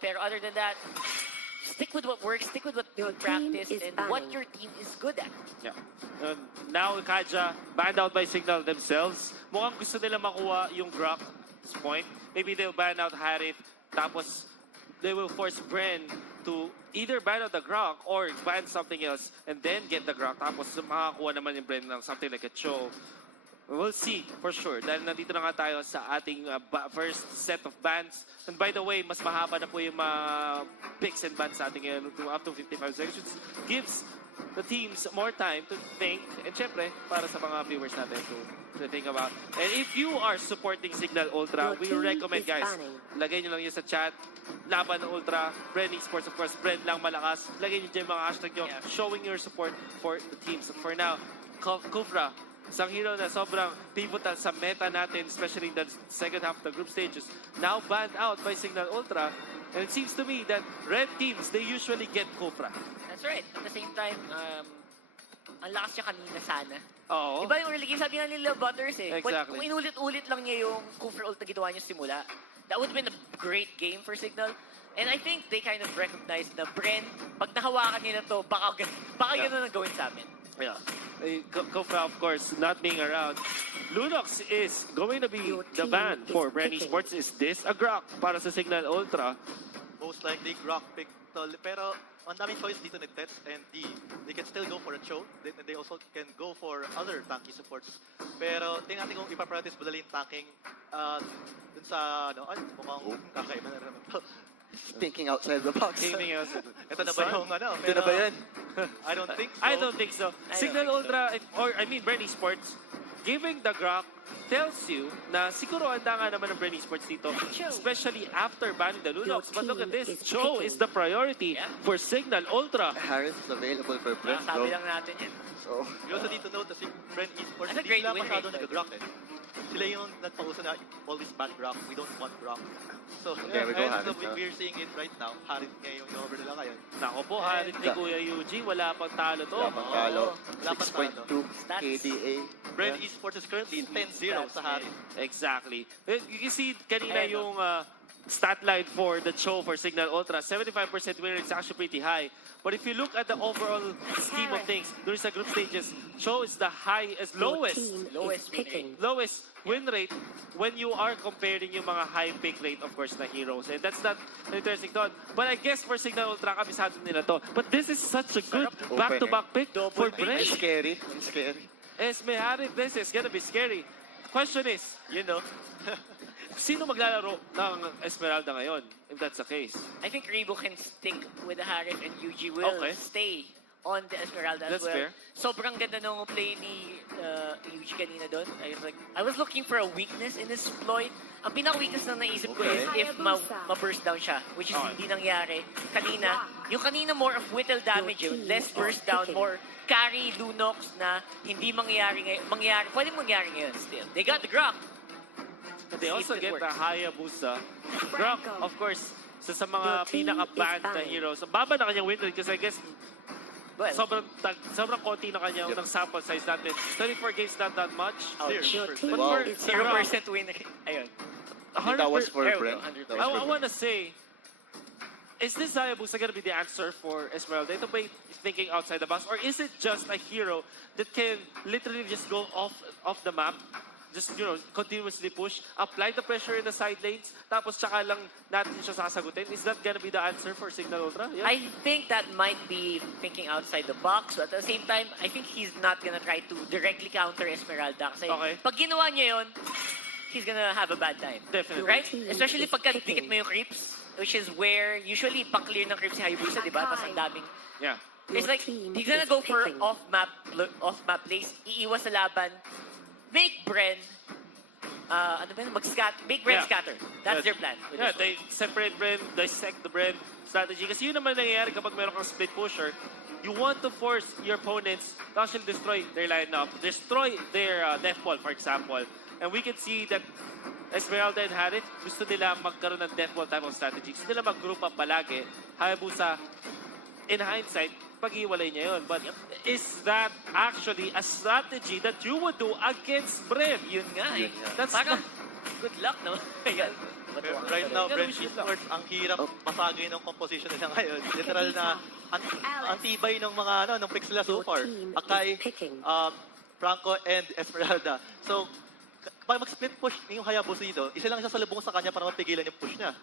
Pero other than that, stick with what works, stick with what you practice, and what your team is good at. Yeah. Now, Kaja, banned out by Cignal themselves. Mukhang gusto nila makuha yung Grok at this point. Maybe they'll ban out Harith, tapos they will force Bren to either ban out the Grok or ban something else and then get the Grok. Tapos makakuha naman yung Bren ng something like a Cho. We'll see for sure. Dahil nandito na nga tayo sa ating first set of bans. And by the way, mas mahaba na po yung mga picks and bans sa ating up to 55 seconds, which gives the teams more time to think. And syempre, para sa mga viewers natin to think about. And if you are supporting Cignal Ultra, we recommend, guys, lagay nyo lang yun sa chat. Laban ng Ultra, Bren Esports, of course, Bren lang malakas. Lagay nyo dyan mga hashtag nyo, showing your support for the teams. For now, Kufra, isang hero na sobrang pivotal sa meta natin, especially in the second half of the group stages, now banned out by Cignal Ultra. And it seems to me that red teams, they usually get Kufra. That's right. At the same time, ang lakas niya kanina sana. Oo. Iba yung early game, sabi nga nila Butters eh. Exactly. Kung inulit-ulit lang niya yung Kufra ult na ginawa niya simula, that would have been a great game for Cignal. And I think they kind of recognized na Bren, pag nahawakan nila to, baka gano'n ang gawin sa amin. Yeah. Kufra, of course, not being around. Lunox is going to be the ban for Bren Esports. Is this a Grok para sa Cignal Ultra? Most likely Grok pick tol. Pero ang daming choice dito ni Tets and D. They can still go for a Cho. They also can go for other tanky supports. Pero tingnan natin kung ipapractice mo dali yung tanking dun sa, ano, ay, mukhang kakaiba na naman to. Thinking outside the box. Thinking else. Ito na ba yung ano? Ito na ba yan? I don't think so. I don't think so. Cignal Ultra, or I mean Bren Esports, giving the Grok tells you na siguro handa nga naman ng Bren Esports dito, especially after banning the Lunox. But look at this, Cho is the priority for Cignal Ultra. Harris is available for Bren. Sabi lang natin yan. So, You also need to note that si Bren Esports, That's a hindi great sila win masyado rate, nag-Grok eh. Sila yung nagpauso na always ban Grok, we don't want Grok. So, There we go, so Harith, we're seeing it right now. Harith ngayon yung over nila ngayon. Nako po, Harith ni Kuya Yuji, wala pang talo to. wala pang talo. Wala pang talo. 6.2 Stats. KDA. Bren Esports is currently 10-0 sa Harith. Exactly. You can see kanina Ayan, yung stat line for the Cho for Cignal Ultra. 75% win rate is actually pretty high. But if you look at the overall scheme of things, during the group stages, Cho is the lowest win rate when you are comparing yung mga high pick rate, of course, na heroes. And that's not an interesting thought. But I guess for Cignal Ultra, kabisado nila to. But this is such a good back-to-back pick for Bren. It's scary. It's scary. Esme Harith, this is gonna be scary. Question is, sino maglalaro ng Esmeralda ngayon, if that's the case? I think Rebo can stick with the Harith and Yuji will stay on the Esmeralda as That's well. fair. Sobrang ganda nung play ni Yuji kanina doon. I was looking for a weakness in his exploit. Ang pinaka-weakness na naisip ko is if ma-burst down siya, which is hindi nangyari. Kanina, yung kanina more of whittle damage, yung less burst down, more carry Lunox na hindi pwede mangyari ngayon still. They got the Grok. But they also get the Hayabusa. Grok, of course, sa mga pinaka-banned na heroes. Baba na kanyang win rate kasi I guess sobrang konti na kanyang ng sample size natin. 34 games, not that much. But Wow. 0% win rate. Ayun. That was for There we Bren. go, 100%. That was I for want to say, is this Hayabusa going to be the answer for Esmeralda? Ito ba yung thinking outside the box? Or is it just a hero that can literally just go off the map, just, continuously push, apply the pressure in the side lanes, tapos tsaka lang natin siya sasagutin? Is that going to be the answer for Cignal Ultra? Yeah. I think that might be thinking outside the box, but at the same time, I think he's not gonna try to directly counter Esmeralda. Kasi pag ginawa niya yun, he's gonna have a bad time. Definitely. Right? Especially pagka dikit mo yung creeps, which is where usually pa-clear ng creeps si Hayabusa, di ba? Tapos ang daming... Yeah. It's like, he's gonna go for off-map plays, iiwas sa laban, make Bren, make Bren scatter. That's their plan. Yeah, they separate Bren, dissect the Bren strategy. Kasi yun naman nangyayari kapag meron kang split pusher. You want to force your opponents to actually destroy their lineup, destroy their death ball, for example. And we can see that Esmeralda and Harith, gusto nila magkaroon ng death ball type of strategy. Gusto nila mag-group up palagi. Hayabusa, in hindsight, pag-iwalay niya yun. But is that actually a strategy that you would do against Bren? Yun nga eh. That's Parang, good luck, no? Pero right now, Pero Bren we should Esports, ang hirap pasagay ng composition nila ngayon. Literal na ang tibay ng mga ng picks nila so far. Akai, Franco, and Esmeralda. So, pag mag-split push yung Hayabusa dito, isa lang siya sa lubong sa kanya para mapigilan yung push niya.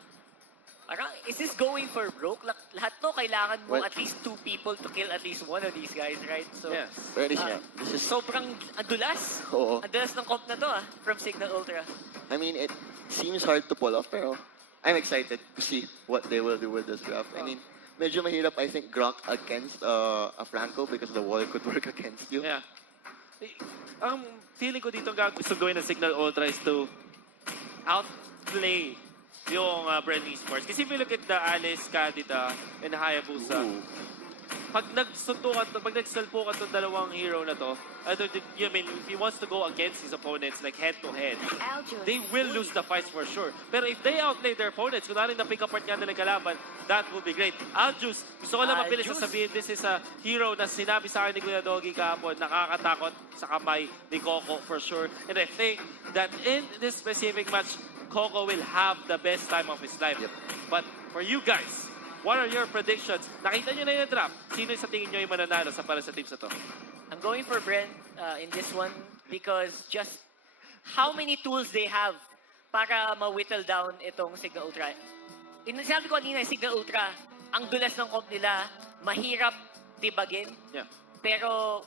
Parang, is this going for broke? Lahat to, kailangan mo Well- at least 2 people to kill at least one of these guys, right? So, Yes. Very sure. This is sobrang andulas. Oo. Andulas ng comp na to from Cignal Ultra. I mean, it seems hard to pull off, pero I'm excited to see what they will do with this draft. I mean, medyo mahirap, I think, Grok against a Franco because the wall could work against you. Yeah. Ang feeling ko dito gusto gawin ng Cignal Ultra is to outplay yung Bren Esports. Kasi if you look at the Alice, Kadita, and Hayabusa, Ooh. pag nagsalpukan to dalawang hero na to, I mean, if he wants to go against his opponents, like head-to-head, they will lose the fights for sure. Pero if they outplay their opponents, kung narin na-pick apart nga nila kalaban, that will be great. Aljus, gusto ko lang mabilis na sabihin, this is a hero na sinabi sa akin ni Kuya Doggy kahapon, nakakatakot sa kamay ni Coco for sure. And I think that in this specific match, Coco will have the best time of his life. Yep. But for you guys, what are your predictions? Nakita nyo na yung draft. Sino sa tingin nyo yung mananalo para sa teams na to? I'm going for Bren in this one because just how many tools they have para ma-whittle down itong Cignal Ultra. Sabi ko kanina, Cignal Ultra, ang dulas ng comp nila, mahirap tibagin. Yeah. Pero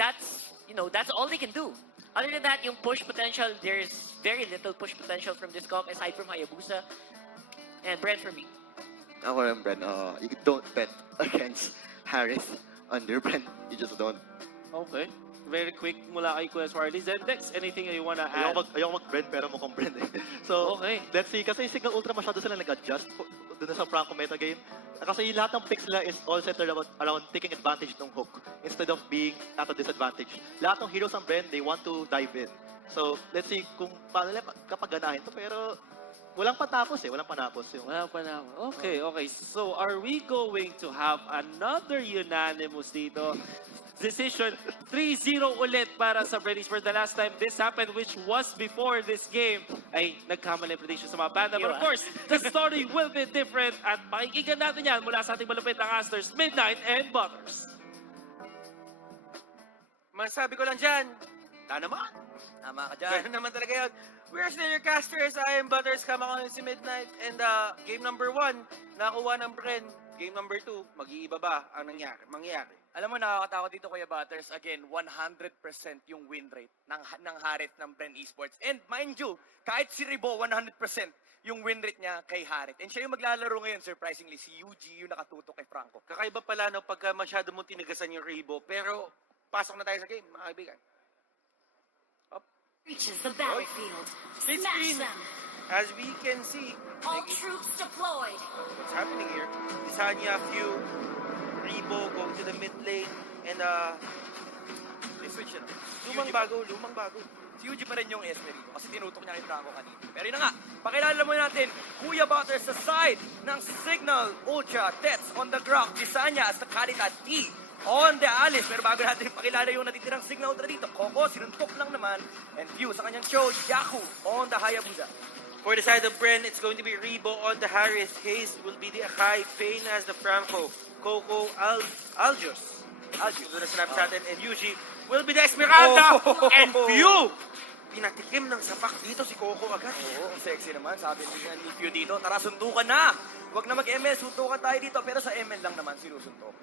that's all they can do. Other than that, yung push potential, there's very little push potential from this comp aside from Hayabusa and Bren for me. Ako rin, Bren, you don't bet against Harris under Bren. You just don't. Okay. Very quick mula kay Kuya Swarley. Zendex, anything you wanna add? Ayoko mag-Bren pero mukhang Bren eh. So, Okay. let's see. Kasi Cignal Ultra masyado sila nag-adjust dun sa Franco meta game. Kasi lahat ng picks nila is all centered around taking advantage ng hook instead of being at a disadvantage. Lahat ng heroes ng Bren, they want to dive in. So, let's see kung paano nila kapag ganahin to. Pero, walang patapos eh. Walang panapos. Wala pa na. Okay. So, are we going to have another unanimous dito? Decision 3-0 ulit para sa Bren Esports. The last time this happened, which was before this game, ay nagkamali ang prediction sa mga banda. But of course, the story will be different at makikinggan natin yan mula sa ating malupit na casters, Midnight and Butters. Masabi ko lang dyan, naman. Tama ka dyan. Ganun naman talaga yun. We're still your casters. I am Butters. Kama ko si Midnight. And game number 1, nakuha ng Bren. Game number 2, mag-iiba ba ang mangyayari? Alam mo, nakakatakot dito, Kuya Butters. Again, 100% yung win rate ng Harit ng Bren Esports. And mind you, kahit si Ribo, 100% yung win rate niya kay Harit. And siya yung maglalaro ngayon, surprisingly, si UG yung nakatutok kay Franco. Kakaiba pala no, pagka masyado mong tinagasan yung Rebo. Pero, pasok na tayo sa game, mga kaibigan. Reaches the battlefield. Split Smash screen. them. As we can see, All troops deployed. what's happening here. Desanya, Few, Rebo going to the mid lane, and May switch yun. lumang bago. Si UG pa rin yung Esme rito kasi tinutok niya kay Franco kanina. Pero yun na nga, pakilala mo natin, Kuya Butters sa side ng Cignal Ultra, Tets on the ground, Desanya as the Kalita T on the Alice. Pero bago natin pakilala yung natitirang Cignal Ultra dito, Coco, sinuntok lang naman, and View sa kanyang show, Yaku on the Hayabusa. For the side of Bren, it's going to be Rebo on the Harris. Hayes will be the Akai. Payne as the Franco. Coco, Aljus. Doon na sinabi sa atin. And Yuji will be the Esmeralda. And Few! Pinatikim ng sapak dito si Coco agad. Oo, ang sexy naman, sabi ni Few dito, tara suntukan na! Huwag na mag-ML, suntukan tayo dito, pero sa ML lang naman sinusuntok.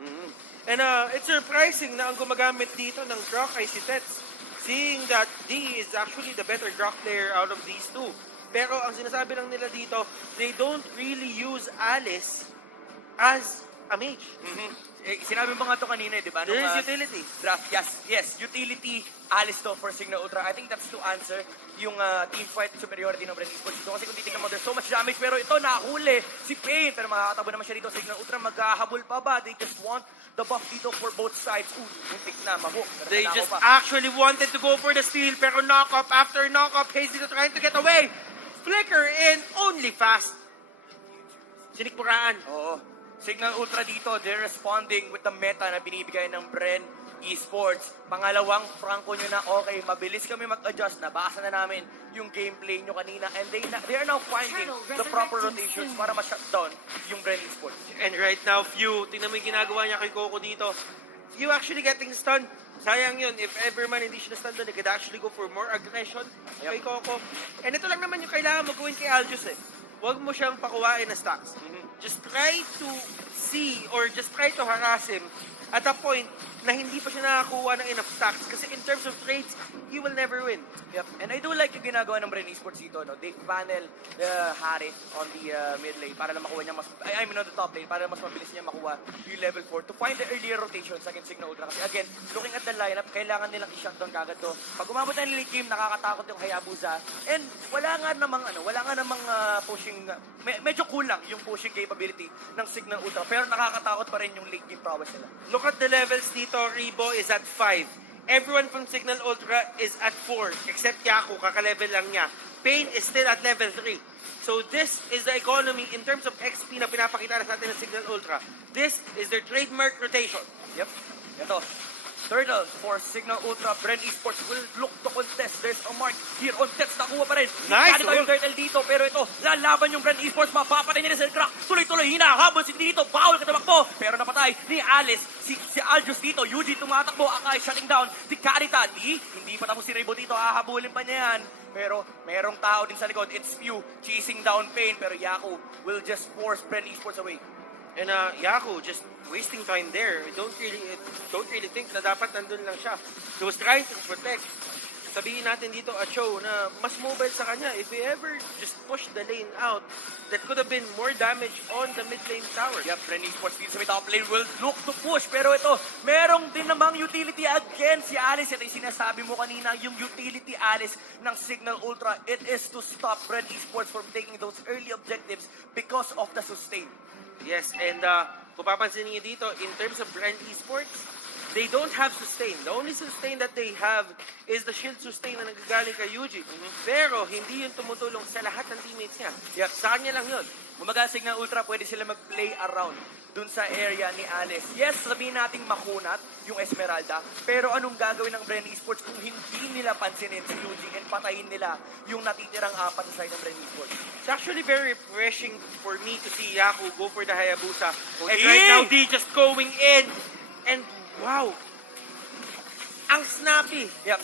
And it's surprising na ang gumagamit dito ng Grok ay si Tets. Seeing that D is actually the better Grok player out of these two. Pero ang sinasabi lang nila dito, they don't really use Alice as a mage. Sinabi mo nga ito kanina, di ba? There is utility. Draft, yes, utility, Alice to for Cignal Ultra. I think that's to answer yung team fight superiority ng Bren Esports dito. Kasi kung titignan mo, there's so much damage. Pero ito, nakahuli si Payne. Pero makakatabo naman siya dito. Cignal Ultra, maghahabol pa ba? They just want the buff dito for both sides. Muntik na, mahook. They just actually wanted to go for the steal, pero knock-up after knock-up, Hayes dito trying to get away. Flicker in, only fast. Sinikmuraan. Oo. Cignal Ultra dito, they're responding with the meta na binibigay ng Bren. Esports. Pangalawang Franco nyo na, okay, mabilis kami mag-adjust. Nabasa na namin yung gameplay nyo kanina. And they are now finding the proper rotations para ma-shutdown yung Bren Esports. And right now, Few, tingnan mo yung ginagawa niya kay Coco dito. Few actually getting stunned. Sayang yun. If ever man hindi siya na-stunned doon, he could actually go for more aggression kay Coco. And ito lang naman yung kailangan mo gawin kay Aljus eh. Huwag mo siyang pakuwain na stacks. Just try to see or just try to harass him at a point na hindi pa siya nakakuha ng enough stacks. Kasi in terms of trades, he will never win. Yep. And I do like yung ginagawa ng Bren Esports dito. No? They panel Harith on the mid lane para lang makuha niya I mean on the top lane para mas mabilis niya makuha yung level 4 to find the earlier rotations against Cignal Ultra. Kasi again, looking at the lineup, kailangan nilang i-shutdown kagad to. Pag umabot na yung late game, nakakatakot yung Hayabusa. And wala nga namang pushing, medyo kulang yung pushing capability ng Cignal Ultra. Pero nakakatakot pa rin yung late game prowess nila. Look at the levels dito. Rebo is at 5. Everyone from Cignal Ultra is at 4. Except Yaku, kaka-level lang niya. Pain is still at level 3. So this is the economy in terms of XP na pinapakita na sa atin ng Cignal Ultra. This is their trademark rotation. Yep. Ito. Turtle for Cignal Ultra. Bren Esports will look to contest. There's a mark here on Tets. Nakuha pa rin. Nice! Kaya yung Turtle dito. Pero ito, lalaban yung Bren Esports. Mapapatay nila sa crack. Tuloy-tuloy. Hinahabol si dito. Bawal katamakbo. Pero napatay ni Alice. Si Aljus dito. Yuji tumatakbo. Akai shutting down. Si Karita. Hindi pa tapos si Rebo dito. Hahabulin pa niya yan. Pero merong tao din sa likod. It's Few chasing down Pain. Pero Yaku will just force Bren Esports away. And Yaku just wasting time there. I don't really think na dapat nandun lang siya. He was trying to protect. Sabihin natin dito, Acho, na mas mobile sa kanya. If he ever just pushed the lane out, that could have been more damage on the mid lane tower. Yep, Bren Esports dito sa may top lane will look to push. Pero ito, merong din namang utility again si Alice. Ito yung sinasabi mo kanina, yung utility Alice ng Cignal Ultra. It is to stop Bren Esports from taking those early objectives because of the sustain. Yes, and kung papansin niyo dito, in terms of Bren Esports, they don't have sustain. The only sustain that they have is the shield sustain na nagagaling kay Yuji. Pero hindi yun tumutulong sa lahat ng teammates niya. Yep. Sa kanya lang yun. Kumaga Cignal Ultra, pwede sila mag-play around dun sa area ni Alice. Yes, sabihin nating makunat yung Esmeralda, pero anong gagawin ng Bren Esports kung hindi nila pansinin si Yuji and patayin nila yung natitirang apat sa side ng Bren Esports? It's actually very refreshing for me to see Yaku go for the Hayabusa. And Okay. right now, D just going in. And wow! Ang snappy. Yep.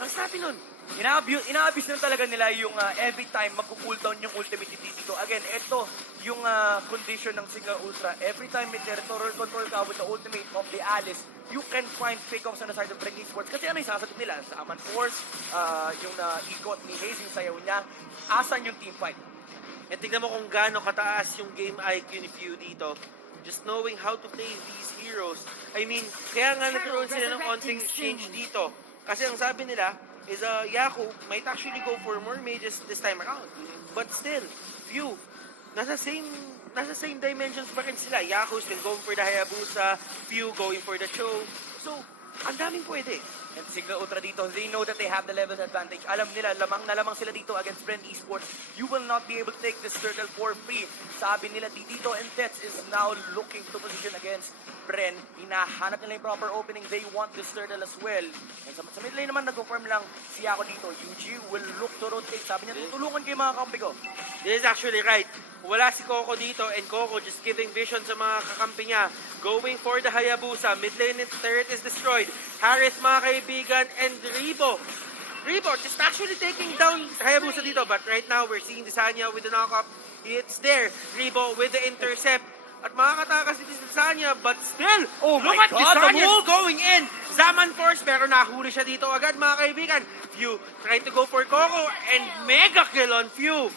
Ang snappy nun. Ina-abuse na talaga nila yung every time magko-cooldown yung ultimate dito. Again, ito yung condition ng Cignal Ultra. Every time may territorial control ka with the ultimate of the Alice, you can find fake-offs on the side of Bren Esports. Kasi ano yung sasagot nila? Sa Aman Force, yung ikot ni Hayes, yung sayaw niya, asan yung teamfight? And tignan mo kung gaano kataas yung game IQ ni Few dito. Just knowing how to play these heroes. I mean, kaya nga nagkaroon sila ng onting exchange dito. Kasi ang sabi nila is Yaku might actually go for more mages this time around. But still, Few, nasa same dimensions pa rin sila. Yaku still going for the Hayabusa, Few going for the Cho. So, ang daming pwede. And Cignal Ultra dito, they know that they have the levels advantage. Alam nila, lamang na lamang sila dito against Bren Esports. You will not be able to take this turtle for free. Sabi nila, Tito and Tets is now looking to position against Bren. Hinahanap nila yung proper opening. They want this turtle as well. And sa mid lane naman, nag-confirm lang si Ako dito. Yuji will look to rotate. Sabi niya, tutulungan kayo mga kampi ko. This is actually right. Wala si Coco dito and Coco just giving vision sa mga kakampi niya. Going for the Hayabusa. Mid lane and turret is destroyed. Harith mga kaibigan and Rebo. Rebo just actually taking down Hayabusa dito. But right now we're seeing Desanya with the knockup. It's there. Rebo with the intercept. At makakatakas si Desanya but still, Oh my look at God, the Desanya's move! going in. Zaman Force pero nahuli siya dito agad mga kaibigan. Few trying to go for Coco and mega kill on Few.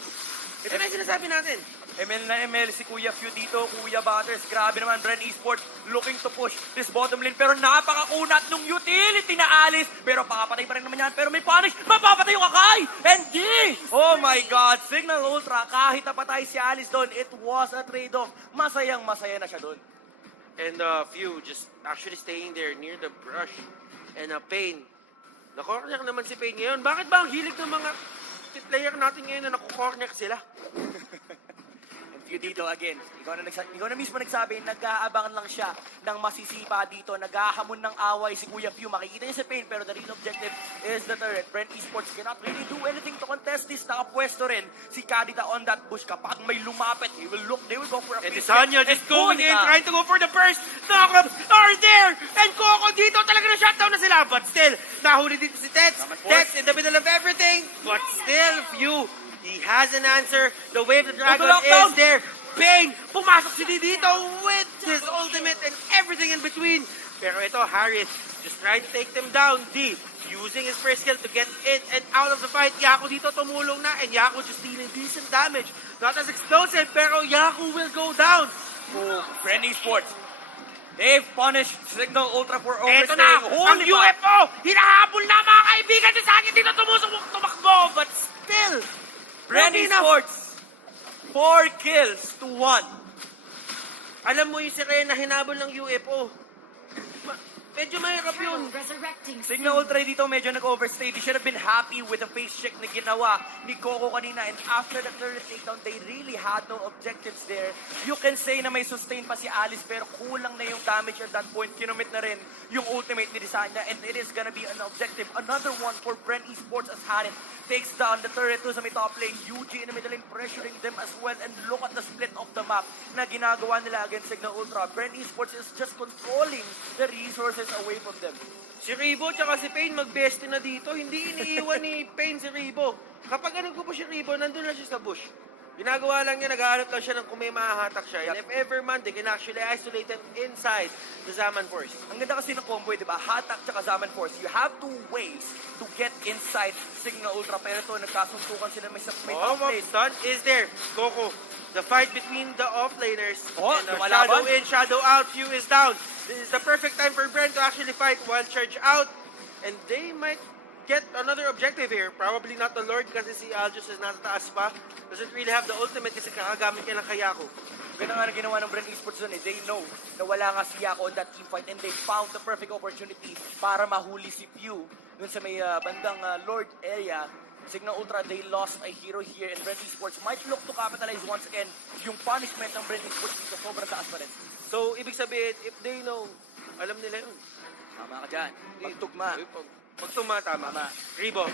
Ito na yung sinasabi natin. ML na ML si Kuya Few dito, Kuya Butters. Grabe naman, Bren Esports looking to push this bottom lane. Pero napakakunat nung utility na Alice. Pero papatay pa rin naman yan. Pero may punish, mapapatay yung Akai! And D! Oh my God, Cignal Ultra, kahit napatay si Alice doon, it was a trade-off. Masayang masaya na siya doon. And Few just actually staying there near the brush. And Pain. Nakornek naman si Pain ngayon. Bakit ba ang hilig ng mga player natin ngayon na nakukornek sila? Few dito again. Ikaw na mismo nagsabi, nag-aabangan lang siya ng masisipa dito. Naghahamon ng away si Kuya Few. Makikita niya si Pain, pero the real objective is the turret. Bren Esports cannot really do anything to contest this. Nakapwesto rin si Kadita on that bush. Kapag may lumapit, they will go for a And face Desanya check. just going in, Kuya, trying to go for the burst. Knockups are there! And Coco dito talaga na shutdown na sila. But still, nahuli dito si Tets. Tets in the middle of everything. But still, Few, he has an answer. The Wave of the Dragon is there. Pain, pumasok si dito with his ultimate and everything in between. Pero ito, Harris, just trying to take them down. D, using his first skill to get in and out of the fight. Yaku dito tumulong na, and Yaku just dealing decent damage. Not as explosive, pero Yaku will go down. Oh, Bren Esports. They've punished Cignal Ultra for Ito overstaying. na, ang UFO! Hinahabol na mga kaibigan sa akin dito tumakbo, but still, Bren not enough. Esports. 4 kills to 1. Alam mo yung si Reyna hinabol ng UFO. Medyo mahirap yun. Resurrecting Cignal Ultra dito medyo nag-overstay. They should have been happy with the face check na ginawa ni Coco kanina. And after the third takedown, they really had no objectives there. You can say na may sustain pa si Alice, pero kulang na yung damage at that point. Kinumit na rin yung ultimate ni Desanya. And it is gonna be an objective. Another one for Bren Esports as Harris takes down the turret to sa may top lane. UG in the middle lane pressuring them as well. And look at the split of the map na ginagawa nila against Cignal Ultra. Bren Esports is just controlling the resources away from them. Si Ribo tsaka si Pain mag-bestie na dito. Hindi iniiwan ni Pain si Ribo. Kapag nagpupush si Ribo, nandun lang siya sa bush. Ginagawa lang niya, nag-aalap lang siya ng kung may mahahatak siya. And if ever man, they can actually isolate them inside the Zaman Force. Ang ganda kasi ng combo, di ba? Hatak tsaka Zaman Force. You have 2 ways to get inside Cignal Ultra. Pero ito, nagkasuntukan sila may top lane. Stun is there. Coco, the fight between the offlaners. Oh, And lumalaban. shadow in, shadow out, Few is down. This is the perfect time for Bren to actually fight while charge out. And they might get another objective here. Probably not the Lord kasi si Aljus is nasa taas pa. Doesn't really have the ultimate kasi kakagamit niya ng Kayako. Ganda nga na ginawa ng Bren Esports dun eh. They know na wala nga si Yako on that team fight and they found the perfect opportunity para mahuli si Pew dun sa may bandang Lord area. Cignal Ultra, they lost a hero here and Bren Esports might look to capitalize once again. Yung punishment ng Bren Esports dito sobrang taas pa rin. So, ibig sabihin, if they know, alam nila yun. Tama ka dyan. Pagtugma. Pagtugma, tama. Ribo.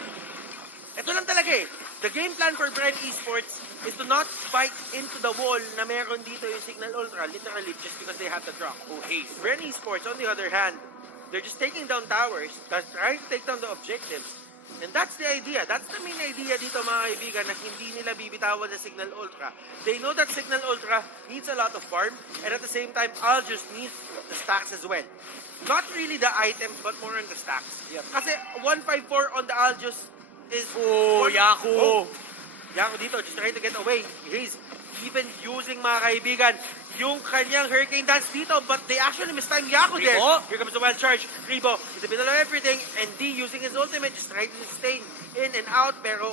Ito lang talaga eh. The game plan for Bren Esports is to not fight into the wall na meron dito yung Cignal Ultra, literally just because they have the drop. Oh, hey. Bren Esports, on the other hand, they're just taking down towers, trying to take down the objectives. And that's the idea. That's the main idea dito mga kaibigan na hindi nila bibitawan sa Cignal Ultra. They know that Cignal Ultra needs a lot of farm and at the same time, Aljus needs the stacks as well. Not really the items but more on the stacks. Yep. Kasi 154 on the Aljus is... Oh, Yaku! Yaku dito, just trying to get away. He's even using mga kaibigan yung kanyang Hurricane Dance dito, but they actually mistime Yaku there. Here comes the wild charge. Ribo in the middle of everything, and D using his ultimate, just trying to sustain in and out, pero,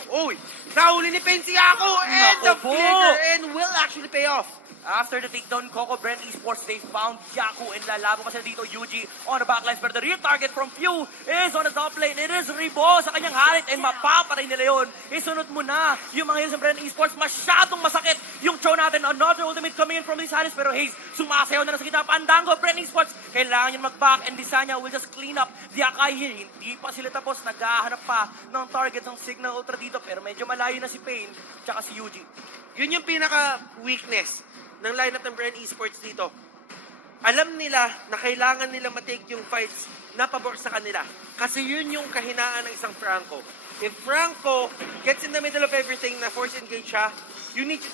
nahuli ni Pain si Yaku, and the flicker and will actually pay off. After the takedown, Coco, Bren Esports, they found Yaku and lalabo kasi dito Yuji on the backlines. Pero the real target from Few is on the top lane. It is Ribo sa kanyang harit and mapapatay nila yun. Isunod mo na yung mga heals ng Bren Esports. Masyadong masakit yung throw natin. Another ultimate coming in from this Harris. Pero Hayes, sumasayaw na sa kita. Pandango, Bren Esports. Kailangan yun mag-back and Desanya will just clean up the Akai here. Hindi pa sila tapos. Naghahanap pa ng target ng Cignal Ultra dito. Pero medyo malayo na si Pain tsaka si Yuji. Yun yung pinaka-weakness ng lineup ng Bren Esports dito. Alam nila na kailangan nila matake yung fights na pabor sa kanila. Kasi yun yung kahinaan ng isang Franco. If Franco gets in the middle of everything na force engage siya, you need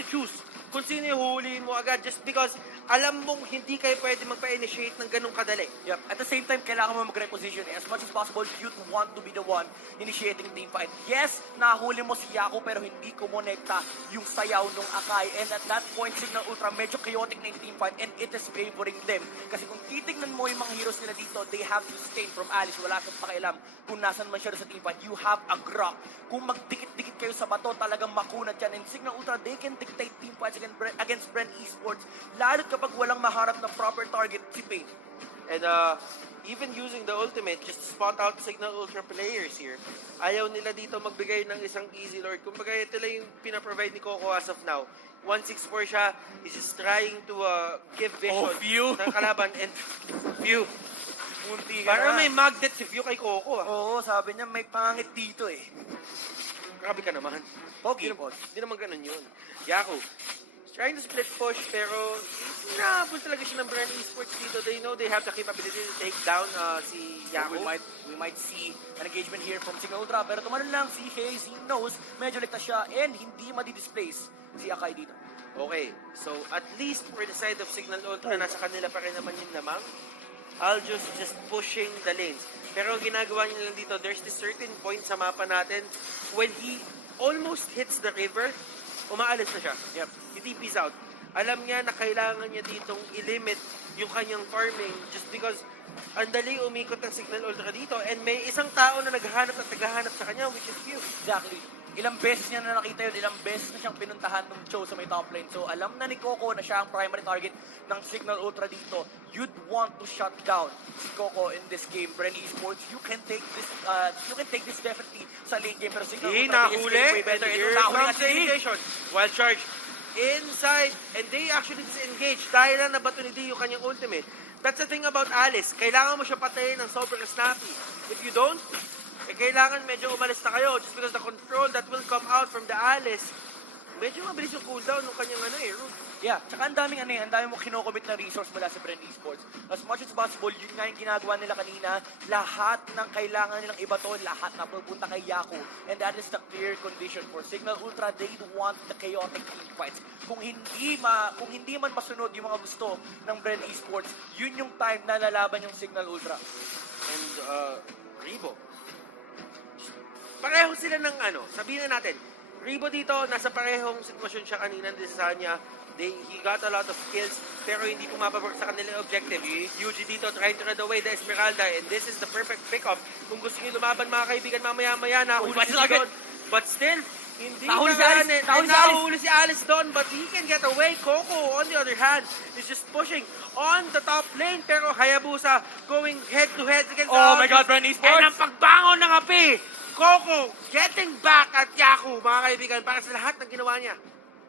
to choose kung sino yung huhulihin mo agad just because alam mong hindi kayo pwede magpa-initiate ng ganung kadali. Yep. At the same time, kailangan mo mag-reposition. As much as possible, you'd want to be the one initiating team fight. Yes, nahuli mo si Yaku pero hindi kumonekta yung sayaw nung Akai. And at that point, Cignal Ultra, medyo chaotic na yung team fight and it is favoring them. Kasi kung titignan mo yung mga heroes nila dito, they have to stay from Alice. Wala kang pakialam kung nasan man siya sa team fight. You have a Grok. Kung magdikit-dikit kayo sa bato, talagang makunat yan. And Cignal Ultra, they can dictate team fights against Bren Esports. Lalo't kapag walang maharap na proper target si Pain. And even using the ultimate just to spot out Cignal Ultra players here, ayaw nila dito magbigay ng isang easy lord. Kumbaga ito lang yung pinaprovide ni Coco as of now. 164 siya. He's just trying to give vision Oh, Few. ng kalaban. And Few. Munti ka Parang na. may magnet si Few kay Coco ah. Oo, sabi niya may pangit dito eh. Grabe ka naman. Pogi. Hindi naman ganun yun. Yaku. Trying to split push pero nahabol talaga siya ng Bren Esports dito. They know they have the capability to take down si Yaku. We might see an engagement here from Cignal Ultra, pero tumalon lang si Hayes. He knows medyo ligtas siya and hindi madi-displace si Akai dito. Okay, so at least for the side of Cignal Ultra, nasa kanila pa rin naman yung lamang. Aljos just pushing the lanes. Pero ginagawa niya lang dito, there's this certain point sa mapa natin when he almost hits the river, umaalis na siya. Yep. He TP's out. Alam niya na kailangan niya ditong i-limit yung kanyang farming just because ang dali umikot ng Cignal Ultra dito and may isang tao na naghahanap at naghahanap sa kanya, which is Few. Exactly. Ilang beses niya na nakita yun, ilang beses na siyang pinuntahan ng Cho sa may top lane. So alam na ni Coco na siya ang primary target ng Cignal Ultra dito. You'd want to shut down si Coco in this game. Bren Esports, you can take this definitely sa late game. Pero Cignal Ultra is playing way better. Here Nahuli comes na the si invitation. Wild charge inside and they actually disengage dahil na nabato ni D yung kanyang ultimate. That's the thing about Alice. Kailangan mo siya patayin ng sobrang snappy. If you don't, kailangan medyo umalis na kayo just because the control that will come out from the Alice, medyo mabilis yung cooldown ng kanyang root. Yeah, tsaka ang daming mo kinocommit na resource mula sa Bren Esports. As much as possible, yun nga yung ginagawa nila kanina, lahat ng kailangan nilang ibato, lahat na pupunta kay Yaku. And that is the clear condition for Cignal Ultra. They want the chaotic team fights. Kung hindi man masunod yung mga gusto ng Bren Esports, yun yung time na lalaban yung Cignal Ultra. And Ribo. Pareho sila ng sabihin na natin, Ribo dito, nasa parehong sitwasyon siya kanina din sa kanya. He got a lot of kills, pero hindi pumapabor sa kanilang objective. Yuji dito trying to run away the Esmeralda, and this is the perfect pick-up. Kung gusto niyo lumaban mga kaibigan, mamaya-maya, nahuli si doon. But still, hindi nahuli si Alice doon, but he can get away. Coco, on the other hand, is just pushing on the top lane, pero Hayabusa going head-to-head against Oh my God, Bren Esports! And ang pagbangon ng api, Coco getting back at Yaku, mga kaibigan, para sa lahat ng ginawa niya.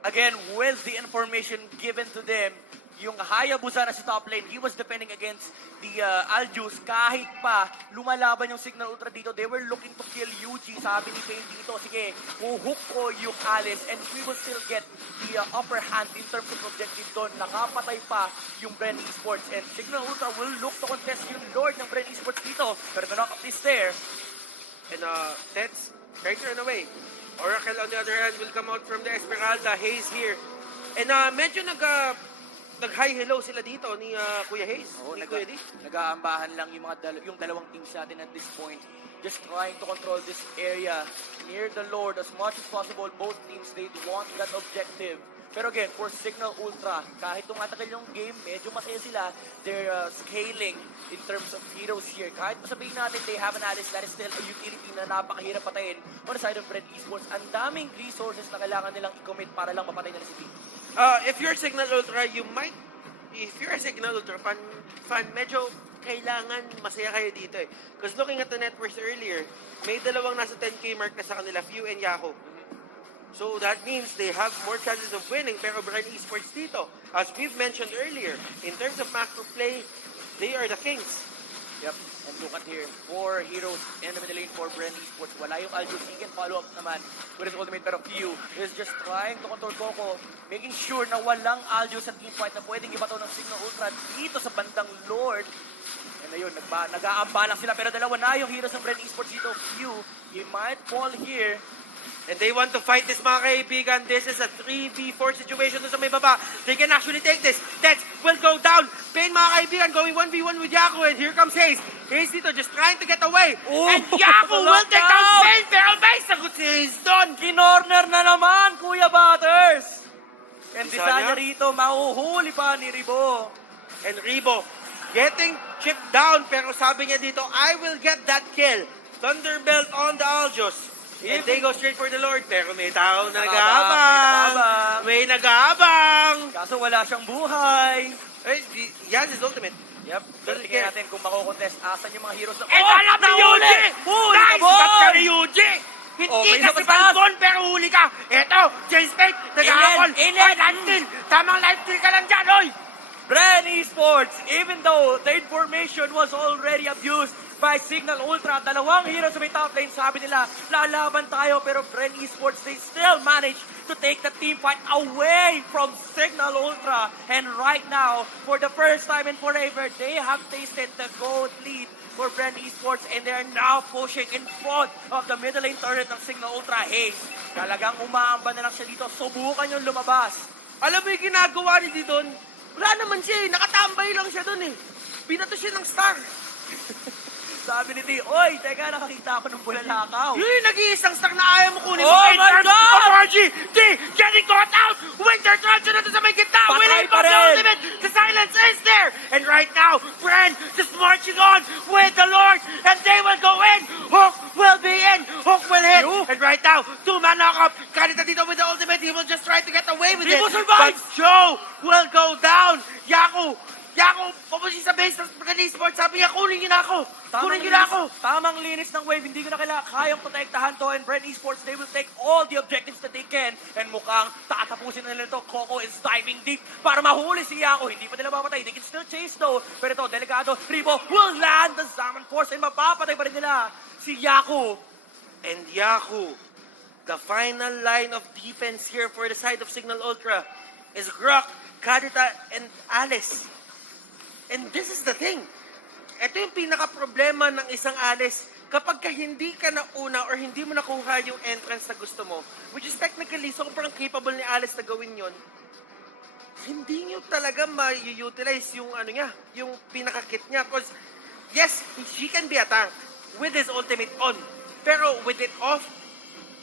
Again, with the information given to them, yung Hayabusa na si top lane, he was defending against the Aljus. Kahit pa lumalaban yung Cignal Ultra dito, they were looking to kill Yuji. Sabi ni Payne dito, sige, huhook ko yung Alice and we will still get the upper hand in terms of objective doon. Nakapatay pa yung Bren Esports and Cignal Ultra will look to contest yung Lord ng Bren Esports dito. Pero the knock-up is there. And Tets trying to run away. Oracle on the other hand will come out from the Esmeralda. Hayes here. And medyo nag-hi hello sila dito ni Kuya Hayes. Ni Kuya D. Nag-aambahan lang yung dalawang teams natin at this point. Just trying to control this area near the Lord as much as possible. Both teams, they want that objective. Pero again, for Cignal Ultra, kahit tumatagal yung game, medyo masaya sila. They're scaling in terms of heroes here. Kahit masabihin natin, they have an Alice that is still a utility na napakahirap patayin on the side of Bren Esports. Ang daming resources na kailangan nilang i-commit para lang mapatay na si team. If you're Cignal Ultra, if you're a Cignal Ultra fan, medyo kailangan masaya kayo dito eh. Because looking at the net worth earlier, may dalawang nasa 10k mark na sa kanila, Few and Yaku. So that means they have more chances of winning. Pero Bren Esports dito, as we've mentioned earlier, in terms of macro play, they are the kings. Yep. And look at here, 4 heroes in the middle lane for Bren Esports. Wala yung Aljus. He can follow up naman with his ultimate. Pero Few is just trying to control Coco, making sure na walang Aljus sa team fight na pwedeng ibato ng Cignal Ultra dito sa bandang Lord. And ayun, nag-aambalang sila. Pero dalawa na yung heroes ng Bren Esports dito. Few, he might fall here. And they want to fight this, mga kaibigan. This is a 3v4 situation doon sa may baba. They can actually take this. Tets will go down. Pain, mga kaibigan, going 1v1 with Yaku. And here comes Hayes. Hayes dito just trying to get away. Ooh, and Yaku will take down Pain. Pero may sagot si Hayes doon. Kinorner na naman, Kuya Butters. And Isa Desanya niya? rito, mahuhuli pa ni Ribo. And Ribo getting chipped down. Pero sabi niya dito, I will get that kill. Thunderbelt on the Aljos. And they go straight for the Lord. Pero may tao nag-aabang. May nag-aabang. Kaso wala siyang buhay. He has his ultimate. Yep. Pero tingnan natin kung makokontest. Asan yung mga heroes na... Alam ni Yuji! Nice! Cut ka ni Yuji! Hindi may ka isa si pa taas. Balbon, pero huli ka. Eto, James Spade, nag-aakol. Inen. Oy, life tamang life steal ka lang dyan, oy! Bren Esports, even though the information was already abused by Cignal Ultra, dalawang heroes sa may top lane, sabi nila, lalaban tayo, pero Bren Esports, they still managed to take the team fight away from Cignal Ultra. And right now, for the first time in forever, they have tasted the gold lead for Bren Esports, and they are now pushing in front of the middle lane turret ng Cignal Ultra. Hey, talagang umaamba na lang siya dito. Subukan yung lumabas. Alam mo yung ginagawa ni Didon? Wala naman siya eh. Nakatambay lang siya dun eh. Binato siya ng star. Sabi ni T, oy, teka, nakakita ako ng bulalakaw. Yun yung nag-iisang star na ayaw mo kunin. Oh In my terms God! of RG, D, getting caught out! Winter Truncheon na to sa may gitna! Patay Willing pa from the rin! ultimate! The silence is there! And right now, Bren just marching on with the Lord! And they will go in! Hook will be in! Hook will hit! And right now, two-man knock-up! Kanita dito with the ultimate, he will just try to get away with Ribo it! survives! But Joe will go down! Yaku, pumunta sa base ng Bren Esports, sabi niya, kunin niyo na ako! Kunin niyo na ako! Tamang linis ng wave, hindi ko na kayang protektahan to, and Bren Esports, they will take all the objectives that they can, and mukhang tatapusin na nila ito. Coco is diving deep para mahuli si Yako. Hindi pa nila mapatay, they can still chase though, pero ito, delikado, Ribo will land the Zaman Force, and mapapatay pa rin nila si Yaku. And Yaku, the final line of defense here for the side of Cignal Ultra is Grok, Kadita, and Alice. And this is the thing. Ito yung pinaka-problema ng isang Alice. Kapag ka hindi ka nauna or hindi mo nakuha yung entrance na gusto mo, which is technically sobrang capable ni Alice na gawin yon, hindi nyo talaga ma-utilize yung ano niya, yung pinaka-kit niya. Because, yes, she can be a tank with his ultimate on. Pero with it off,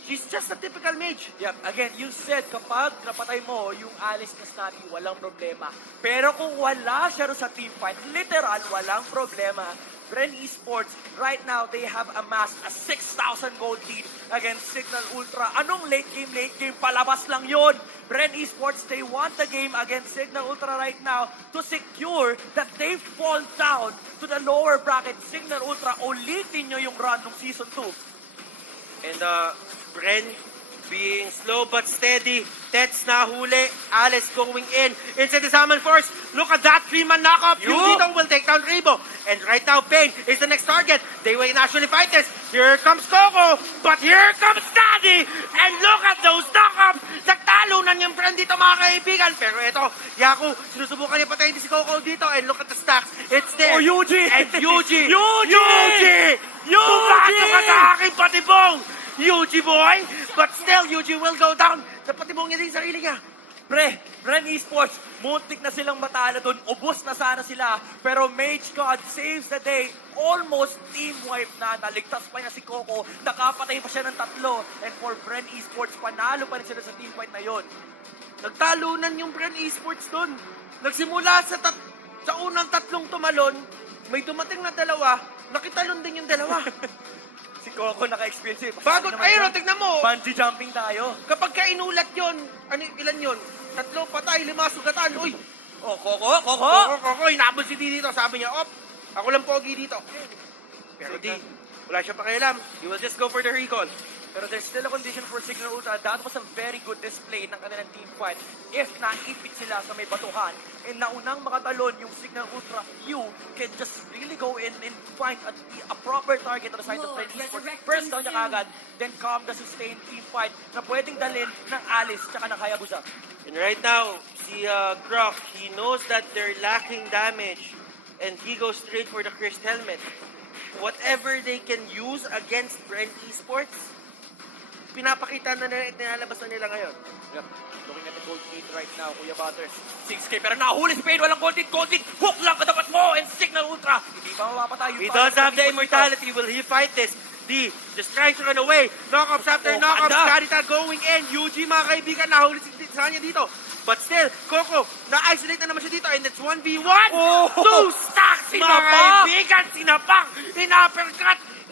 she's just a typical mage. Yep, again, you said kapag napatay mo yung Alice na Snappy, walang problema. Pero kung wala siya ro sa teamfight, literal, walang problema. Bren Esports, right now, they have amassed a 6,000 gold lead against Cignal Ultra. Anong late game? Palabas lang yon. Bren Esports, they want the game against Cignal Ultra right now to secure that they fall down to the lower bracket. Cignal Ultra, ulitin nyo yung run ng Season 2. And Bren being slow but steady. Tets nahuli. Alice going in. Inside the Salmon Force. Look at that 3-man knockup. Yudito will take down Ribo. And right now, Pain is the next target. They will actually fight this. Here comes Coco. But here comes Daddy. And look at those knockups. Nagtalunan yung Bren dito, mga kaibigan. Pero ito, Yaku, sinusubukan niya patayin si Coco dito. And look at the stacks. It's there. Oh, Yuji! And Yuji! Yuji! Pumasok ka sa aking patibong! Yuji boy! But still, Yuji will go down. Napatibong niya din sarili niya. Bren Esports, muntik na silang matalo doon. Ubus na sana sila. Pero Mage God saves the day. Almost team wipe na. Naligtas pa niya si Coco. Nakapatay pa siya ng 3. And for Bren Esports, panalo pa rin sila sa team fight na yon. Nagtalunan yung Bren Esports doon. Nagsimula sa unang 3 tumalon, may dumating na 2, nakitalon din yung 2. Si Coco naka-experience. Bagot, ayun, tignan mo. Bungee jumping tayo. Kapag ka inulat yun, ilan yun? 3 patay, 5 sugatan. Uy, Oh, Coco! Coco, hinabol si D dito. Sabi niya, ako lang pogi dito. Pero D, wala siyang pakialam. He will just go for the recall. Pero there's still a condition for Cignal Ultra. That was a very good display ng kanilang team fight. If naipit sila sa may batuhan, and naunang makatalon yung Cignal Ultra, you can just really go in and find a proper target on the side of Bren Esports. First down niya kagad, then calm the sustained team fight na pwedeng dalhin ng Alice tsaka ng Hayabusa. And right now, si Grok, he knows that they're lacking damage. And he goes straight for the cursed helmet. Whatever they can use against Bren Esports, pinapakita na nila at nilalabas na nila ngayon. Yep. Looking at the gold lead right now, Kuya Butters. 6K, pero nahuli si Pain, walang gold lead. Hook lang katapat mo, and Cignal Ultra. Hindi pa mapapatay. He does have the immortality. Will he fight this? D, just trying to run away. Knockups after knockups. Karita going in. Yuji, mga kaibigan, nahuli sa kanya dito. But still, Coco, na-isolate na naman siya dito. And it's 1v1. Oh! 2 stacks, mga kaibigan. Sinapak.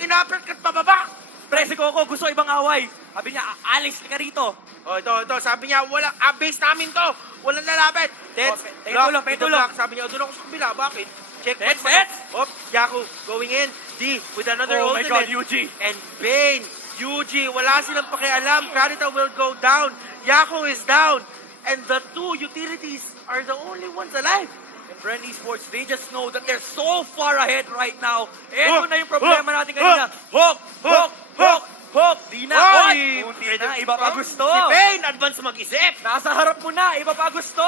Inuppercut pababa. Pre, si Coco, gusto ibang away. Sabi niya, Alice ka rito. Ito. Sabi niya, walang base namin to. Walang lalapit. Tets, tulong. Sabi niya, doon ako sa kabila. Bakit? Checkpoint Tets! Yaku, going in. D, with another Oh my ultimate. God, Yuji. And Bane Yuji, wala silang pakialam. Kadita will go down. Yako is down. And the two utilities are the only ones alive. And Bren Esports, they just know that they're so far ahead right now. Ito na yung problema natin kanina. Hook! Di na. Oy! Unti na, iba pa gusto. Si Pain, advance mag-isip. Nasa harap mo na, iba pa gusto.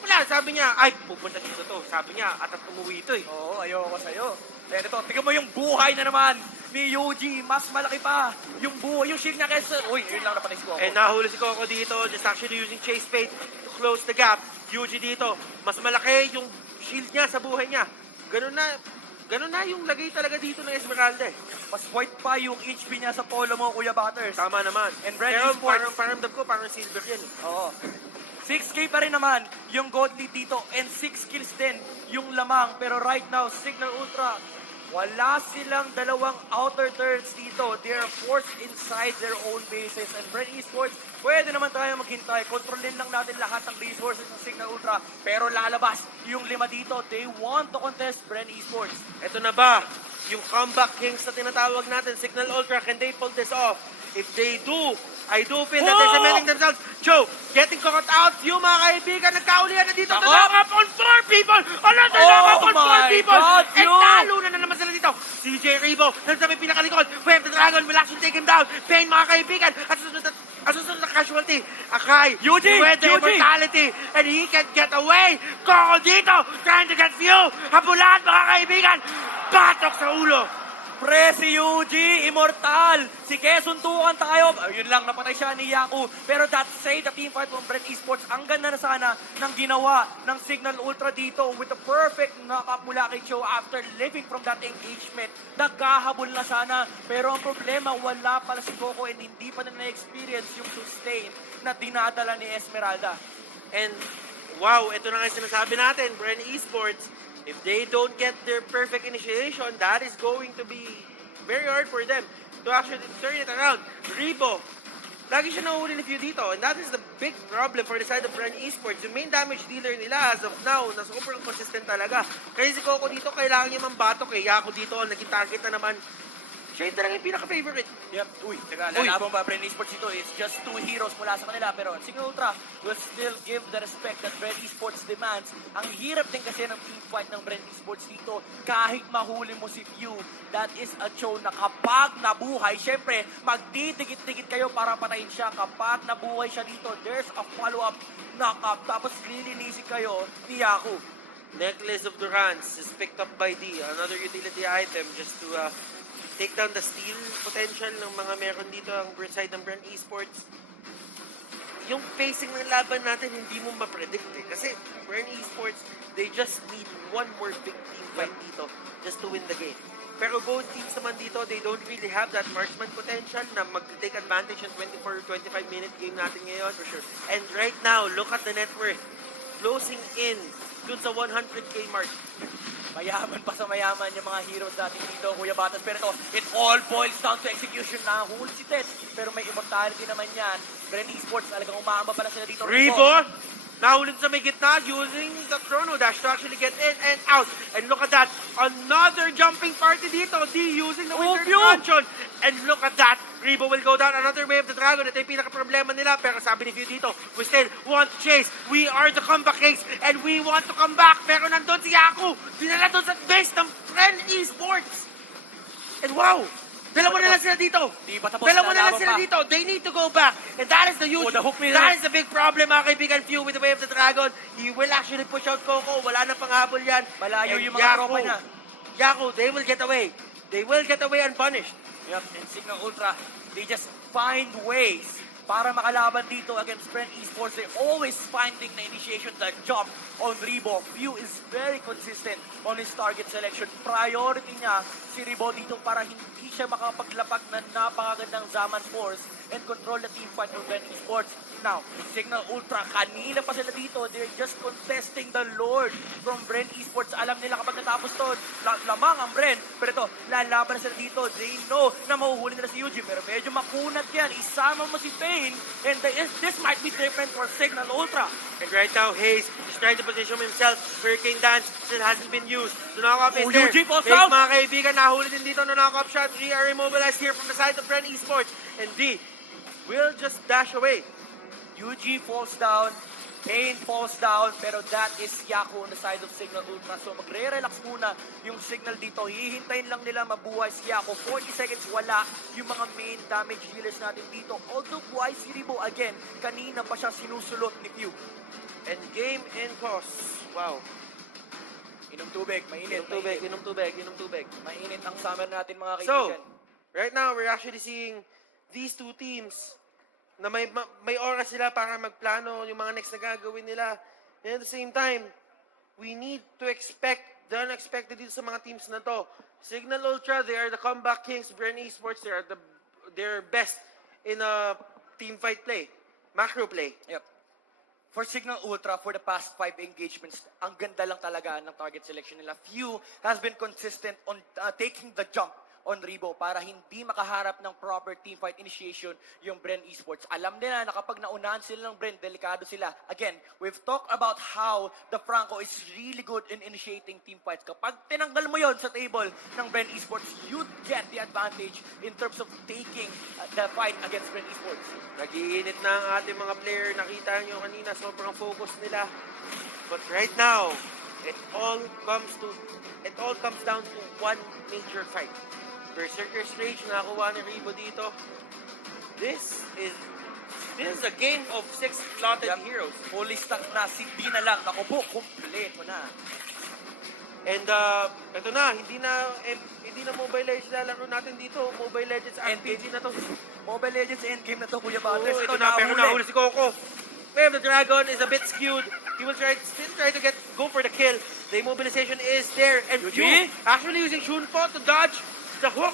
Wala, sabi niya, ay, pupunta dito to. Sabi niya, at umuwi ito eh. Oo, ayoko sa'yo. Pero ito, tingnan mo yung buhay na naman ni Yuji. Mas malaki pa yung buhay, yung shield niya kaysa... Uy, yun lang napanis ko. And nahuli si Coco dito, just actually using Chase Fate to close the gap. Yuji dito, mas malaki yung shield niya sa buhay niya. Ganun na yung lagay talaga dito ng Esmeralda eh. Mas white pa yung HP niya sa polo mo, Kuya Butters. Tama naman. And Bren Pero Esports. paramdam ko, parang silver yan eh. Oo. 6K pa rin naman yung gold lead dito and 6 kills din yung lamang. Pero right now, Cignal Ultra, wala silang dalawang outer turrets dito. They're forced inside their own bases. And Bren Esports, pwede naman tayo maghintay. Kontrolin lang natin lahat ng resources ng Cignal Ultra. Pero lalabas yung 5 dito. They want to contest Bren Esports. Ito na ba? Yung comeback kings na tinatawag natin, Cignal Ultra, can they pull this off? If they do, I do feel that they're cementing themselves. Joe, getting caught out. Yung mga kaibigan, nagkaulihan na dito. Nako! Knock up on 4 people! Another knock up on 4 people! God, And Joe! talo na naman sila dito. CJ Rebo, nasa may pinakalikod. Wave the Dragon will actually take him down. Pain, mga kaibigan. At susunod na casualty. Akai, Yuji! with the Yuji! immortality. And he can get away. Coco dito, trying to get few. Habulan, mga kaibigan. Batok sa ulo. Pre, si Yuji, immortal. Sige, suntukan tayo. Ayun lang, napatay siya ni Yaku. Pero that say, the team fight from Bren Esports, ang ganda na sana ng ginawa ng Cignal Ultra dito with the perfect knock-up mula kay Cho after living from that engagement. Nagkahabol na sana. Pero ang problema, wala pala si Coco and hindi pa na na-experience yung sustain na dinadala ni Esmeralda. And wow, ito na nga yung sinasabi natin, Bren Esports, if they don't get their perfect initiation, that is going to be very hard for them to actually turn it around. Rebo, lagi siya nahuli ni Few dito, and that is the big problem for the side of Bren Esports. Yung main damage dealer nila as of now, na super consistent talaga. Kaya si Coco dito, kailangan niya mambatok eh. Yako dito, naging target na naman. Siya yung talaga yung pinaka-favorite. Yep. Uy, teka, lalaban ba Bren Esports ito? It's just 2 heroes mula sa kanila. Pero Cignal Ultra will still give the respect that Bren Esports demands. Ang hirap din kasi ng team fight ng Bren Esports dito. Kahit mahuli mo si Few, that is a show na kapag nabuhay, syempre, magdidikit-dikit kayo para patayin siya. Kapag nabuhay siya dito, there's a follow-up knock-up. Tapos lilinisin kayo ni Yaku. Necklace of Durance is picked up by D, another utility item just to take down the steal potential ng mga meron dito ang side ng Bren Esports. Yung pacing ng laban natin, hindi mo ma-predict eh. Kasi Bren Esports, they just need one more big team fight dito just to win the game. Pero both teams naman dito, they don't really have that marksman potential na mag-take advantage ng 24-25 minute game natin ngayon. For sure. And right now, look at the net worth. Closing in dun sa 100k mark. Mayaman pa sa mayaman yung mga heroes natin dito, Kuya Batas. Pero ito, it all boils down to execution na huli si Ted. Pero may immortality naman yan. Bren Esports, talagang umaamba pala sila dito. Rebo, nahulid sa may gitna using the chrono dash to actually get in and out. And look at that, another jumping party dito. D using the winter expansion. And look at that, Rebo will go down. Another wave of the dragon. Ito yung pinaka-problema nila. Pero sabi ni Few dito, we still want to chase. We are the comeback kings and we want to come back. Pero nandun si Yaku. Dinala doon sa base ng Bren Esports. And wow, dalawa na lang sila dito. Di pa tapos, Dalawa na lang lalaban sila pa. dito. They need to go back. And that is the huge, Oh, the hook nila. that is the big problem, mga kaibigan. Few with the wave of the dragon. He will actually push out Coco. Wala na panghabol yan. Malayo And yung mga tropa niya. Yaku, they will get away. They will get away unpunished. Yep, and Cignal Ultra, they just find ways para makalaban dito against Bren Esports. They're always finding the initiation, the jump on Rebo. Few is very consistent on his target selection. Priority niya si Rebo dito para hindi siya makapaglapag ng napakagandang Zaman Force and control the team fight of Bren Esports. Now, Cignal Ultra, kanina pa sila dito. They're just contesting the Lord from Bren Esports. Alam nila kapag natapos to, lamang ang Bren. Pero ito, lalaban na sila dito. They know na mahuhuli nila si Yuji. Pero medyo makunat yan. Isama mo si Pain. And this might be different for Cignal Ultra. And right now, Hayes is trying to position himself. Hurricane Dance still hasn't been used. The knockoff is there. Yuji falls Hayes, down. mga kaibigan, nahuli din dito na knockoff shot. 3 are immobilized here from the side of Bren Esports. And D will just dash away. Yuji falls down, Pain falls down, pero that is Yaku on the side of Cignal Ultra. So magre-relax muna yung Cignal dito. Hihintayin lang nila mabuhay si Yaku. 40 seconds, wala yung mga main damage dealers natin dito. Although buhay si Ribo again, kanina pa siya sinusulot ni Pew. And game in toss. Wow. Inom tubig, mainit. Inom tubig. Mainit ang summer natin mga So, kaibigan. right now, we're actually seeing these two teams na may oras sila para magplano yung mga next na gagawin nila. And at the same time, we need to expect the unexpected dito sa mga teams na to. Cignal Ultra, they are the comeback kings. Bren Esports, they're best in a team fight play, macro play. Yep. For Cignal Ultra, for the past 5 engagements, ang ganda lang talaga ng target selection nila. Few has been consistent on taking the jump on Ribo para hindi makaharap ng proper teamfight initiation yung Bren Esports. Alam nila na kapag naunahan sila ng Bren, delikado sila. Again, we've talked about how the Franco is really good in initiating teamfights. Kapag tinanggal mo yon sa table ng Bren Esports, you'd get the advantage in terms of taking the fight against Bren Esports. Nag-iinit na ang ating mga player. Nakita nyo kanina, sobrang focus nila. But right now, it all comes down to one major fight. Berserker's Rage, nakakuha ni Ribo dito. This is a game of 6 slotted heroes. Fully stacked na, si D na lang. Ako po, kompleto na. And ito na, hindi na Mobile Legends lalaro natin dito. Mobile Legends RPG na to. Mobile Legends endgame na to, Kuya Oo, Batters. ito na, pero nahuli si Coco. Way of the Dragon is a bit skewed. He will still try to go for the kill. The immobilization is there. And Yuji? actually using Shunpo to dodge the hook.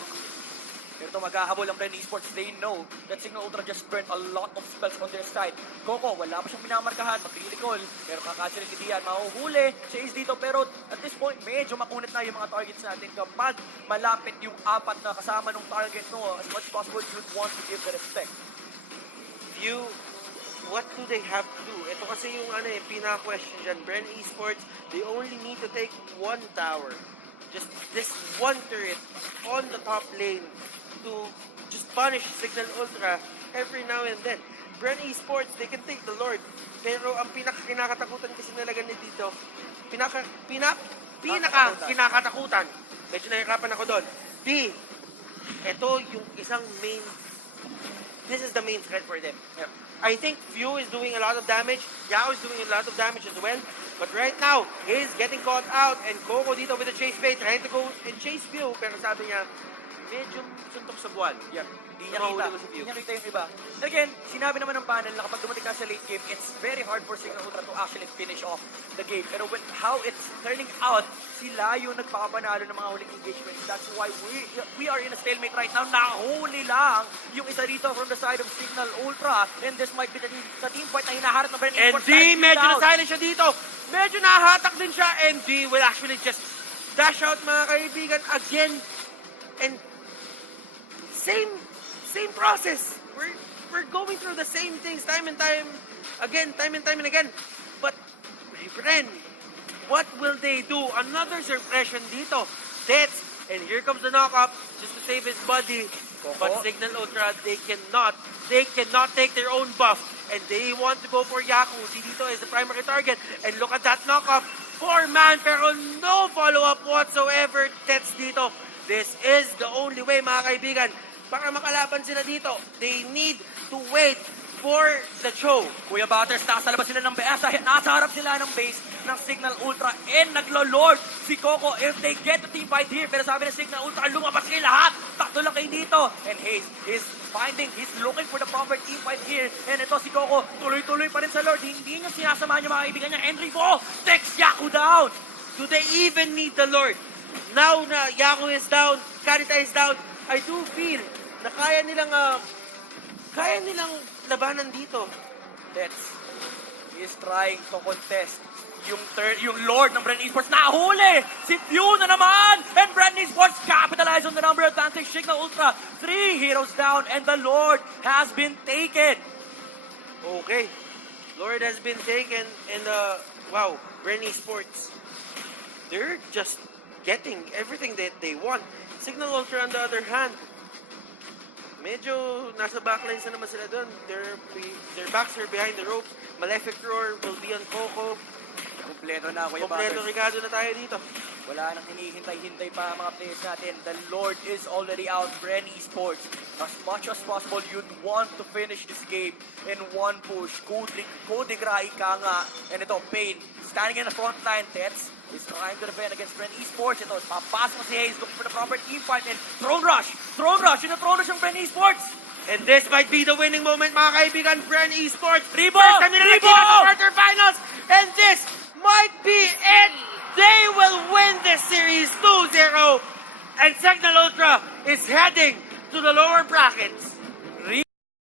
Pero ito maghahabol ang Bren Esports. They know that Cignal Ultra just burned a lot of spells on their side. Coco, wala pa siyang minamarkahan, mag-critical. Pero kakasya rin si Dian, mahuhuli si Ace dito. Pero at this point, medyo makunit na yung mga targets natin. Kapag malapit yung 4 na kasama ng target, no, as much as possible, you'd want to give the respect. What do they have to do? Ito kasi yung pinaka-question dyan. Bren Esports, they only need to take 1 tower. Just this 1 turret on the top lane to just punish Cignal Ultra every now and then. Bren Esports, they can take the Lord. Pero ang pinaka-kinakatakutan kasi nalaga dito, pinaka-kinakatakutan, medyo nahirapan ako doon. Ito yung isang main, this is the main threat for them. Yep. I think Few is doing a lot of damage. Yao is doing a lot of damage as well. But right now, he's getting caught out. And Coco dito with the chase bait, trying to go and chase Few. Pero sabi niya, medyo suntok sa buwan. Yep. Di niya Mahuli kita. ko si Pew. Di niya kita yung iba. Again, sinabi naman ng panel na kapag dumating ka sa late game, it's very hard for Cignal Ultra to actually finish off the game. Pero with how it's turning out, sila yung nagpakapanalo ng mga huling engagements. That's why we are in a stalemate right now. Nahuli lang yung isa dito from the side of Cignal Ultra. And this might be the team fight na hinaharap ng Bren And Esports. D, medyo na-silent siya dito. Medyo nahahatak din siya. And D will actually just dash out, mga kaibigan, again. And same process. We're going through the same things time and time again. But Bren, what will they do? Another suppression dito. Deaths, and here comes the knock-up just to save his body. But Cignal Ultra, they cannot take their own buff. And they want to go for Yaku. Si dito is the primary target. And look at that knock-up. 4-man, pero no follow-up whatsoever. Deaths dito. This is the only way, mga kaibigan. Para makalaban sila dito, they need to wait for the show. Kuya Batters, nasa labas sila ng base. Nasa harap sila ng base ng Cignal Ultra. And naglo-lord si Coco if they get the team fight here. Pero sabi ng Cignal Ultra, lumabas kayo lahat. Takto lang kayo dito. And he's looking for the proper team fight here. And ito si Coco, tuloy-tuloy pa rin sa Lord. Hindi niya sinasama niya mga kaibigan niya. Henry Bo takes Yaku down. Do they even need the Lord? Now na Yaku is down, Karita is down, I do feel na kaya nilang labanan dito. Tets is trying to contest yung Lord ng Bren Esports. Nahuli! Si Pew na naman! And Bren Esports capitalize on the number advantage. Cignal Ultra, 3 heroes down, and the Lord has been taken. Okay. Lord has been taken, and wow, Bren Esports, they're just getting everything that they want. Cignal Ultra, on the other hand, medyo nasa backlines na naman sila doon. Their backs are behind the ropes. Malefic Roar will be on Coco. Kompleto na, Kuya Kompleto Butters. Ricardo na tayo dito. Wala nang hinihintay-hintay pa ang mga players natin. The Lord is already out. Bren Esports, as much as possible, you'd want to finish this game in one push. Kudigra ika nga. And ito, Pain, standing in the front line. Tets is trying to defend against Bren Esports. Ito, papasok si Hayes, looking for the proper team fight. And Throne Rush! Throne Rush! Yun ang Throne Rush ng Bren Esports! And this might be the winning moment, mga kaibigan. Bren Esports, Ribo! first time nila Ribo! nakita sa quarterfinals. And this might be it. They will win this series 2-0. And Cignal Ultra is heading to the lower brackets.